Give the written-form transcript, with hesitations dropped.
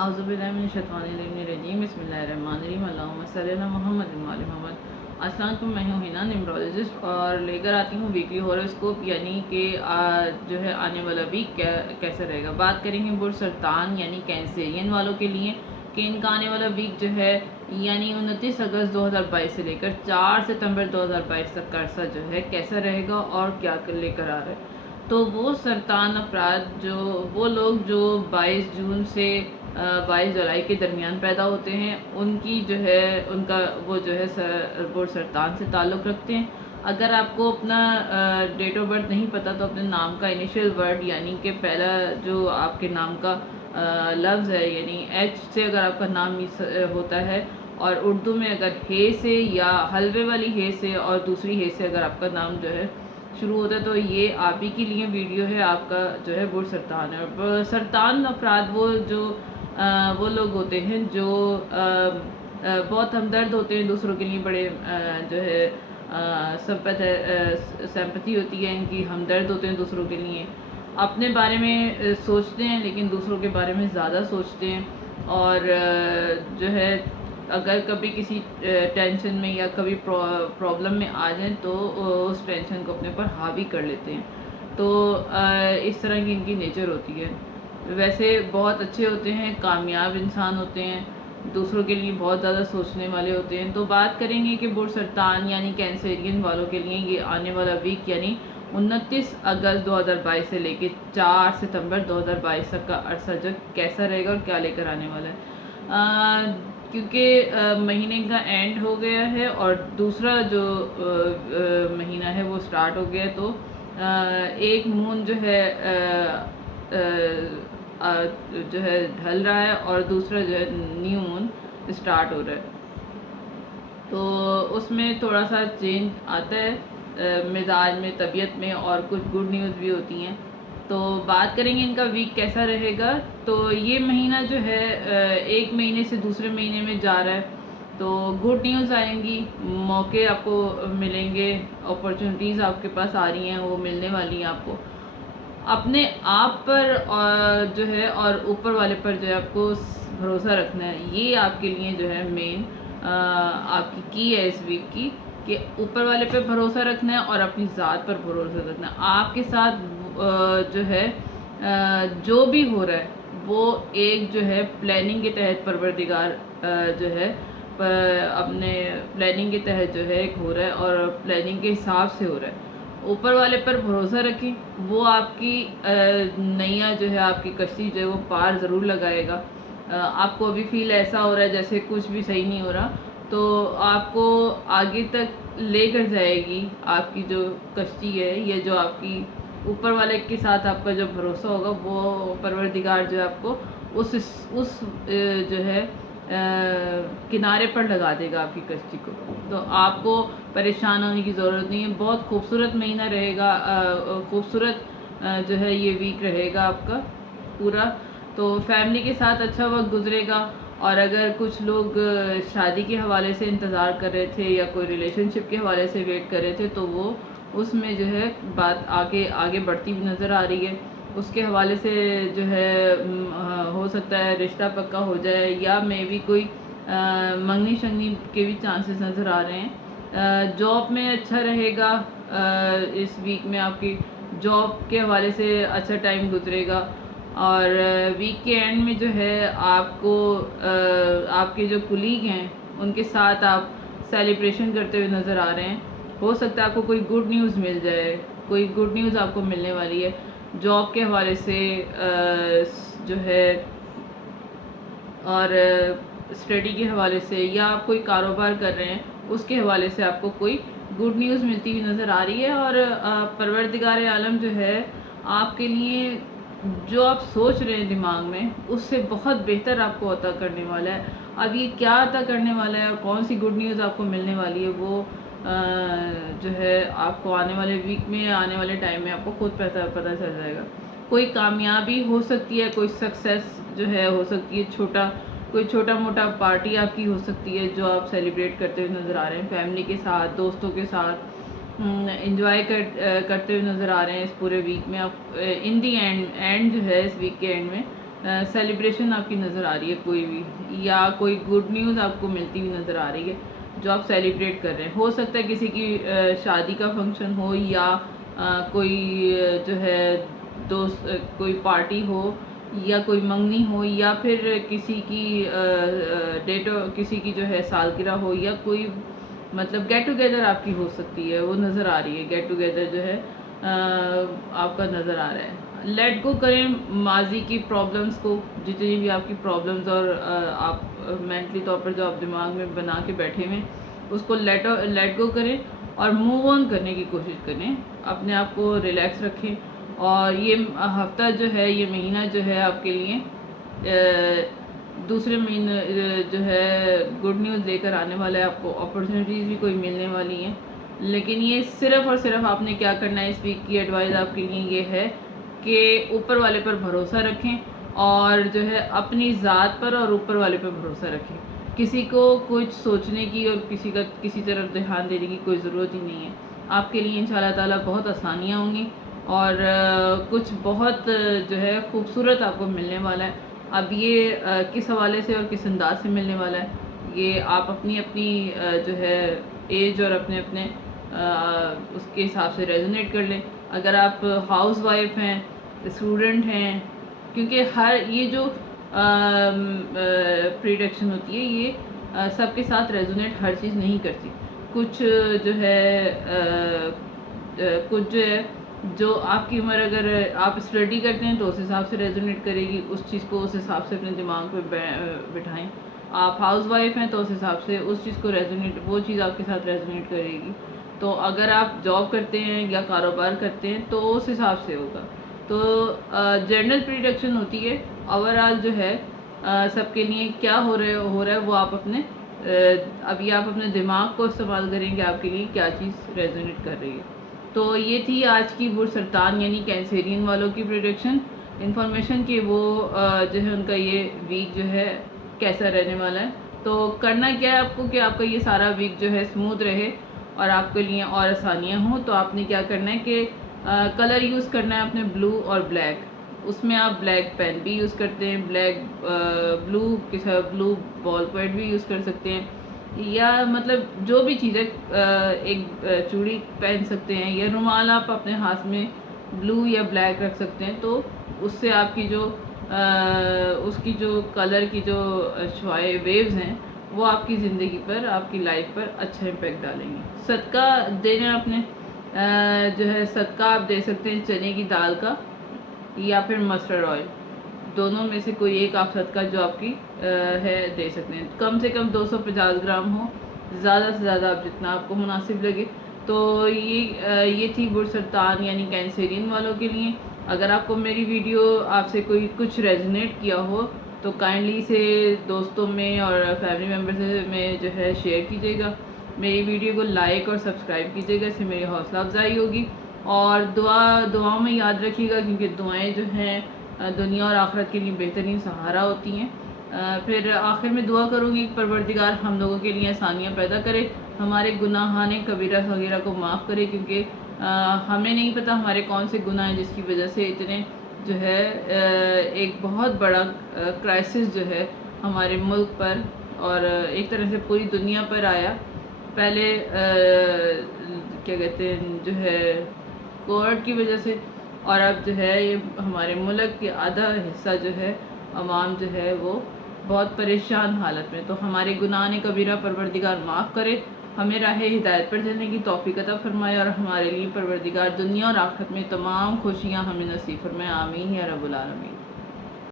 اعوذ باللہ من الشیطان الرجیم بسم اللہ الرحمن الرحیم اللہم صلی علی محمد و علی محمد۔ السلام علیکم، میں ہوں ہنا نیمرولوجسٹ اور لے کر آتی ہوں ویکلی ہوراسکوپ، یعنی کہ جو ہے آنے والا ویک کیسا رہے گا۔ بات کریں گے برج سرطان یعنی کینسرین والوں کے لیے کہ ان کا آنے والا ویک جو ہے یعنی 29 اگست 2022 سے لے کر 4 ستمبر 2022 تک کا عرصہ جو ہے کیسا رہے گا اور کیا لے کر آ رہا ہے۔ تو وہ سرطان افراد وہ لوگ جو 22 جون سے 22 جولائی کے درمیان پیدا ہوتے ہیں، ان کی جو ہے ان کا وہ جو ہے برج سرطان سے تعلق رکھتے ہیں۔ اگر آپ کو اپنا ڈیٹ آف برتھ نہیں پتہ تو اپنے نام کا انیشیل ورڈ یعنی کہ پہلا جو آپ کے نام کا لفظ ہے، یعنی ایچ سے اگر آپ کا نام ہوتا ہے اور اردو میں اگر ہے سے یا حلوے والی ہے سے اور دوسری ہے سے اگر آپ کا نام جو ہے شروع ہوتا ہے تو یہ آپ ہی کے لیے ویڈیو ہے۔ آپ کا جو ہے برج سرطان ہے، اور سرطان افراد وہ لوگ ہوتے ہیں جو بہت ہمدرد ہوتے ہیں، دوسروں کے لیے بڑے جو ہے سمپتھی ہوتی ہے ان کی، ہمدرد ہوتے ہیں دوسروں کے لیے، اپنے بارے میں سوچتے ہیں لیکن دوسروں کے بارے میں زیادہ سوچتے ہیں، اور جو ہے اگر کبھی کسی ٹینشن میں یا کبھی پرابلم میں آ جائیں تو اس ٹینشن کو اپنے اوپر حاوی کر لیتے ہیں۔ تو اس طرح کی ان کی نیچر ہوتی ہے۔ ویسے بہت اچھے ہوتے ہیں، کامیاب انسان ہوتے ہیں، دوسروں کے لیے بہت زیادہ سوچنے والے ہوتے ہیں۔ تو بات کریں گے کہ برج سرطان یعنی کینسرین والوں کے لیے یہ آنے والا ویک یعنی 29 اگست 2022 سے لے کے 4 ستمبر 2022 تک کا عرصہ جو کیسا رہے گا اور کیا لے کر آنے والا ہے۔ کیونکہ مہینے کا اینڈ ہو گیا ہے اور دوسرا جو مہینہ ہے وہ سٹارٹ ہو گیا ہے، تو ایک مون جو ہے ڈھل رہا ہے اور دوسرا جو ہے نیو مون سٹارٹ ہو رہا ہے، تو اس میں تھوڑا سا چینج آتا ہے مزاج میں، طبیعت میں، اور کچھ گڈ نیوز بھی ہوتی ہیں۔ تو بات کریں گے ان کا ویک کیسا رہے گا۔ تو یہ مہینہ جو ہے ایک مہینے سے دوسرے مہینے میں جا رہا ہے، تو گڈ نیوز آئیں گی، موقع آپ کو ملیں گے، اپرچونیٹیز آپ کے پاس آ رہی ہیں، وہ ملنے والی ہیں آپ کو۔ اپنے آپ پر جو ہے اور اوپر والے پر جو ہے آپ کو بھروسہ رکھنا ہے، یہ آپ کے لیے جو ہے مین آپ کی ہے اس ویک کی، کہ اوپر والے پہ بھروسہ رکھنا ہے اور اپنی ذات پر بھروسہ رکھنا ہے۔ آپ کے ساتھ جو ہے جو بھی ہو رہا ہے وہ ایک جو ہے پلاننگ کے تحت پروردگار جو ہے اپنے پلاننگ کے تحت جو ہے ایک ہو رہا ہے اور پلاننگ کے حساب سے ہو رہا ہے۔ اوپر والے پر بھروسہ رکھیں، وہ آپ کی نیا جو ہے آپ کی کشتی جو ہے وہ پار ضرور لگائے گا۔ آپ کو ابھی فیل ایسا ہو رہا ہے جیسے کچھ بھی صحیح نہیں ہو رہا، تو آپ کو آگے تک لے کر جائے گی آپ کی جو کشتی ہے، یہ جو آپ کی اوپر والے کے ساتھ آپ کا جو بھروسہ ہوگا، وہ پروردگار جو ہے آپ کو اس جو ہے کنارے پر لگا دے گا آپ کی کشتی کو۔ تو آپ کو پریشان ہونے کی ضرورت نہیں ہے۔ بہت خوبصورت مہینہ رہے گا، خوبصورت جو ہے یہ ویک رہے گا آپ کا پورا۔ تو فیملی کے ساتھ اچھا وقت گزرے گا، اور اگر کچھ لوگ شادی کے حوالے سے انتظار کر رہے تھے یا کوئی ریلیشن شپ کے حوالے سے ویٹ کر رہے تھے تو وہ اس میں جو ہے بات آگے بڑھتی ہوئی نظر آ رہی ہے۔ اس کے حوالے سے جو ہے ہو سکتا ہے رشتہ پکا ہو جائے، یا میں بھی کوئی منگنی شنگنی کے بھی چانسز نظر آ رہے ہیں۔ جاب میں اچھا رہے گا، اس ویک میں آپ کی جاب کے حوالے سے اچھا ٹائم گزرے گا، اور ویک کے اینڈ میں جو ہے آپ کو آپ کے جو کولیگ ہیں ان کے ساتھ آپ سیلیبریشن کرتے ہوئے نظر آ رہے ہیں۔ ہو سکتا ہے آپ کو کوئی گڈ نیوز مل جائے، کوئی گڈ نیوز آپ کو ملنے والی ہے جاب کے حوالے سے جو ہے، اور اسٹڈی کے حوالے سے، یا آپ کوئی کاروبار کر رہے ہیں اس کے حوالے سے آپ کو کوئی گڈ نیوز ملتی ہوئی نظر آ رہی ہے۔ اور پروردگار عالم جو ہے آپ کے لیے جو آپ سوچ رہے ہیں دماغ میں، اس سے بہت بہتر آپ کو عطا کرنے والا ہے۔ اب یہ کیا عطا کرنے والا ہے اور کون سی گڈ نیوز آپ کو ملنے والی ہے، وہ جو ہے آپ کو آنے والے ویک میں، آنے والے ٹائم میں آپ کو خود پتہ چل جائے گا۔ کوئی کامیابی ہو سکتی ہے، کوئی سکسیس جو ہے ہو سکتی ہے، کوئی چھوٹا موٹا پارٹی آپ کی ہو سکتی ہے جو آپ سیلیبریٹ کرتے ہوئے نظر آ رہے ہیں، فیملی کے ساتھ، دوستوں کے ساتھ انجوائے کرتے ہوئے نظر آ رہے ہیں اس پورے ویک میں۔ آپ ان دی اینڈ جو ہے اس ویک کے اینڈ میں سیلیبریشن آپ کی نظر آ رہی ہے کوئی بھی، یا کوئی گڈ نیوز آپ کو ملتی ہوئی نظر آ رہی ہے جو آپ سیلیبریٹ کر رہے ہیں. ہو سکتا ہے کسی کی شادی کا فنکشن ہو، یا کوئی جو ہے دوست کوئی پارٹی ہو، یا کوئی منگنی ہو، یا پھر کسی کی ڈیٹ کسی کی جو ہے سالگرہ ہو، یا کوئی مطلب گیٹ ٹوگیدر آپ کی ہو سکتی ہے، وہ نظر آ رہی ہے. گیٹ ٹوگیدر جو ہے آپ کا نظر آ رہا ہے. لیٹ گو کریں ماضی کی پرابلمس کو، جتنی بھی آپ کی پرابلمس اور آپ مینٹلی طور پر جو آپ دماغ میں بنا کے بیٹھے ہوئے اس کو لیٹ گو کریں اور موو آن کرنے کی کوشش کریں. اپنے آپ کو ریلیکس رکھیں. اور یہ ہفتہ جو ہے، یہ مہینہ جو ہے آپ کے لیے دوسرے مہینے جو ہے گڈ نیوز لے کر آنے والا ہے. آپ کو اپرچونیٹیز بھی کوئی ملنے والی ہیں، لیکن یہ صرف اور صرف آپ نے کیا کرنا ہے. اس ویک کی ایڈوائز آپ کے لیے یہ ہے کہ اوپر والے پر بھروسہ رکھیں، اور جو ہے اپنی ذات پر اور اوپر والے پر بھروسہ رکھیں. کسی کو کچھ سوچنے کی اور کسی طرف دھیان دینے کی کوئی ضرورت ہی نہیں ہے. آپ کے لیے انشاءاللہ تعالیٰ بہت آسانیاں ہوں گی، اور کچھ بہت جو ہے خوبصورت آپ کو ملنے والا ہے. اب یہ کس حوالے سے اور کس انداز سے ملنے والا ہے، یہ آپ اپنی جو ہے ایج اور اپنے اس کے حساب سے ریزونیٹ کر لیں. اگر آپ ہاؤس وائف ہیں، اسٹوڈنٹ ہیں، کیونکہ یہ جو پریڈکشن ہوتی ہے یہ سب کے ساتھ ریزونیٹ ہر چیز نہیں کرتی. کچھ جو ہے جو آپ کی عمر، اگر آپ اسٹڈی کرتے ہیں تو اس حساب سے ریزونیٹ کرے گی. اس چیز کو اس حساب سے اپنے دماغ پہ بٹھائیں. آپ ہاؤس وائف ہیں تو اس حساب سے اس چیز کو وہ چیز آپ کے ساتھ ریزونیٹ کرے گی. تو اگر آپ جاب کرتے ہیں یا کاروبار کرتے ہیں تو اس حساب سے ہوگا. تو جنرل پریڈکشن ہوتی ہے، اوور آل جو ہے سب کے لیے کیا ہو رہا ہے وہ آپ ابھی آپ اپنے دماغ کو استعمال کریں کہ آپ کے لیے کیا چیز ریزونیٹ کر رہی ہے. تو یہ تھی آج کی برج سرطان یعنی کینسرین والوں کی پریڈکشن انفارمیشن کہ وہ جو ہے ان کا یہ ویک جو ہے کیسا رہنے والا ہے. تو کرنا کیا ہے آپ کو کہ آپ کا یہ سارا ویک جو ہے اسموتھ رہے اور آپ کے لیے اور آسانیاں ہوں. تو آپ نے کیا کرنا ہے کہ کلر یوز کرنا ہے اپنے بلو اور بلیک. اس میں آپ بلیک پین بھی یوز کرتے ہیں، بلو بال پوائنٹ بھی یوز کر سکتے ہیں، یا مطلب جو بھی چیزیں ایک چوڑی پہن سکتے ہیں، یا رومال آپ اپنے ہاتھ میں بلو یا بلیک رکھ سکتے ہیں. تو اس سے آپ کی اس کی جو کلر کی جو ویوز ہیں وہ آپ کی زندگی پر، آپ کی لائف پر اچھا امپیکٹ ڈالیں گے. صدقہ دینا اپنے جو ہے صدقہ آپ دے سکتے ہیں چنے کی دال کا یا پھر مسٹرڈ آئل. دونوں میں سے کوئی ایک آپ صدقہ جو آپ کی ہے دے سکتے ہیں. کم سے کم 250 گرام ہو، زیادہ سے زیادہ آپ جتنا آپ کو مناسب لگے. تو یہ تھی برج سرطان یعنی کینسرین والوں کے لیے. اگر آپ کو میری ویڈیو آپ سے کوئی کچھ ریزونیٹ کیا ہو تو کائنڈلی سے دوستوں میں اور فیملی ممبر میں جو ہے شیئر کیجیے گا. میری ویڈیو کو لائک اور سبسکرائب کیجیے گا، اس سے میری حوصلہ افزائی ہوگی. اور دعاؤں میں یاد رکھیے گا، کیونکہ دعائیں جو ہیں دنیا اور آخرت کے لیے بہترین سہارا ہوتی ہیں. پھر آخر میں دعا کروں گی پروردگار ہم لوگوں کے لیے آسانیاں پیدا کرے، ہمارے گناہان کبیرہ صغیرہ کو معاف کرے، کیونکہ ہمیں نہیں پتہ ہمارے کون سے گناہ ہیں جس کی وجہ سے اتنے جو ہے ایک بہت بڑا کرائسس جو ہے ہمارے ملک پر اور ایک طرح سے پوری دنیا پر آیا. پہلے کیا کہتے ہیں جو ہے کووڈ کی وجہ سے، اور اب جو ہے یہ ہمارے ملک کے آدھا حصہ جو ہے عوام جو ہے وہ بہت پریشان حالت میں. تو ہمارے گناہ کبیرہ پروردگار معاف کرے، ہمیں راہ ہدایت پر چلنے کی توفیق عطا فرمائے، اور ہمارے لیے پروردگار دنیا اور آخرت میں تمام خوشیاں ہمیں نصیب فرمائے. آمین یا رب العالمین.